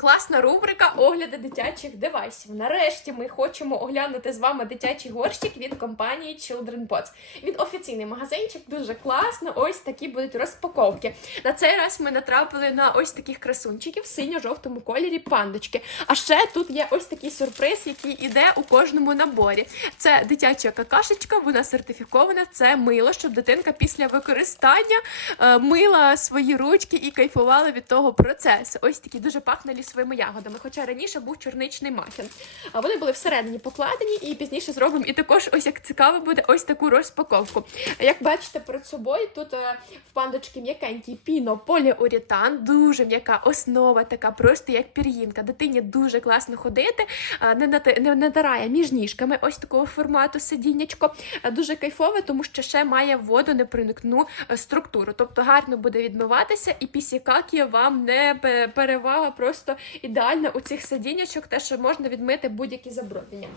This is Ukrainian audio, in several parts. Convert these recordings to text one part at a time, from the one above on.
Класна рубрика огляди дитячих девайсів. Нарешті ми хочемо оглянути з вами дитячий горщик від компанії Children Pots. Він офіційний магазинчик, дуже класно. Ось такі будуть розпаковки. На цей раз ми натрапили на ось таких красунчиків в синьо-жовтому кольорі пандочки. А ще тут є ось такий сюрприз, який іде у кожному наборі. Це дитяча какашечка, вона сертифікована. Це мило, щоб дитинка після використання е, мила свої ручки і кайфувала від того процесу. Ось такі дуже пахне лісовими ягодами. Хоча раніше був чорничний мафін. А вони були всередині покладені, і пізніше зробимо і також ось як цікаво буде ось таку розпаковку. Як бачите перед собою, тут е, в пандочки м'якенький пінополіуретан, дуже м'яка основа, така просто як пір'їнка. Дитині дуже класно ходити, е, не не натирає між ніжками ось такого формату сидіннячко. Е, Дуже кайфове, тому що ще має водонепроникну е, структуру. Тобто гарно буде відмиватися, і пісікакі вам не перевага, просто ідеальна у цих сидіннячок, те, що можна відмити будь-які забруднення.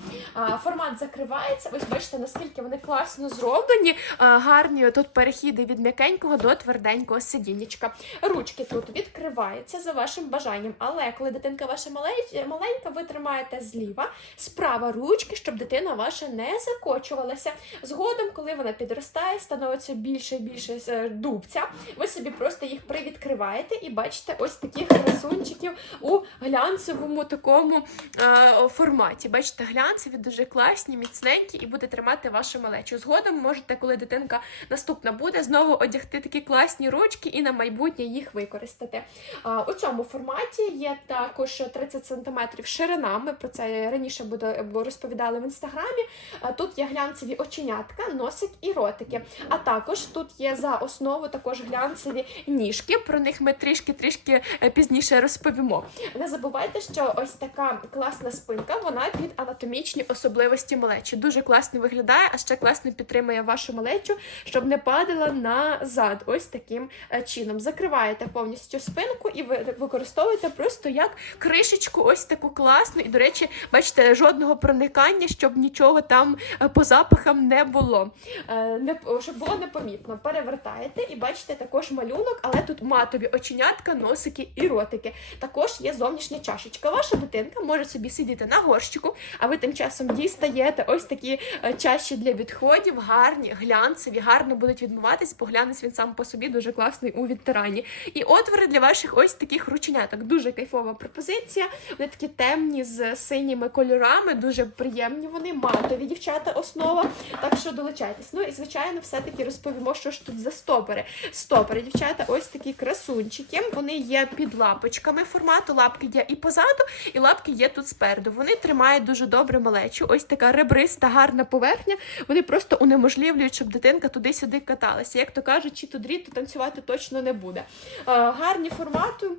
Формат закривається. Ось бачите, наскільки вони класно зроблені. Гарні тут перехіди від м'якенького до тверденького сидіннячка. Ручки тут відкриваються за вашим бажанням, але коли дитинка ваша маленька, ви тримаєте зліва, справа ручки, щоб дитина ваша не закочувалася. Згодом, коли вона підростає, становиться більше і більше е, дубця. Ви собі просто їх привідкриваєте і бачите ось таких красунчиків у глянцевому такому е, форматі. Бачите, глянцеві дуже класні, міцненькі і буде тримати вашу малечу. Згодом можете, коли дитинка наступна буде, знову одягти такі класні ручки і на майбутнє їх використати. А, у цьому форматі є також 30 см ширина. Ми про це раніше буде, розповідали в інстаграмі. А, Тут є глянцеві оченятка, носик і ротики. А також тут є за основу також глянцеві ніжки. Про них ми трішки-трішки е, пізніше розповімо. Не забувайте, що ось така класна спинка, вона під анатомічні особливості малечі. Дуже класно виглядає, а ще класно підтримує вашу малечу, щоб не падала назад. Ось таким е, чином. Закриваєте повністю спинку і ви використовуєте просто як кришечку, ось таку класну. І, до речі, бачите, жодного проникання, щоб нічого там е, по запахам не було. Е, Не, щоб було непомітно. Перевертаєте і бачите також малюнок, але тут матові оченятка, носики і ротики. Також є зовнішня чашечка. Ваша дитинка може собі сидіти на горщику, а ви тим часом дістаєте ось такі е, чаші для відходів, гарні, глянцеві, гарно будуть відмиватись, бо глянець він сам по собі дуже класний у відтиранні. І отвори для ваших ось таких рученяток. Дуже кайфова пропозиція. Вони такі темні з синіми кольорами, дуже приємні вони, матові дівчата основа. Так що долучайтесь. Ну і звичайно, все-таки розповімо, що ж тут за стопори. Стопори, дівчата, ось такі красунчики. Вони є під лапочками формату. Лапки є і позаду, і лапки є тут спереду. Вони тримають дуже добре малечу. Ось така ребриста, гарна поверхня. Вони просто унеможливлюють, щоб дитинка туди-сюди каталася. Як то кажуть, чи то дріт, то танцювати точно не буде. Е, гарні формату.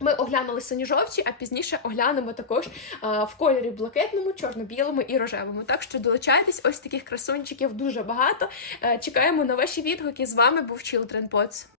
Ми оглянули сині-жовті, а пізніше оглянемо також е, в кольорі блакитному, чорно-білому і рожевому. Так що долучайтесь, ось таких красунчиків дуже багато. Е, чекаємо на ваші відгуки. З вами був Children Pots.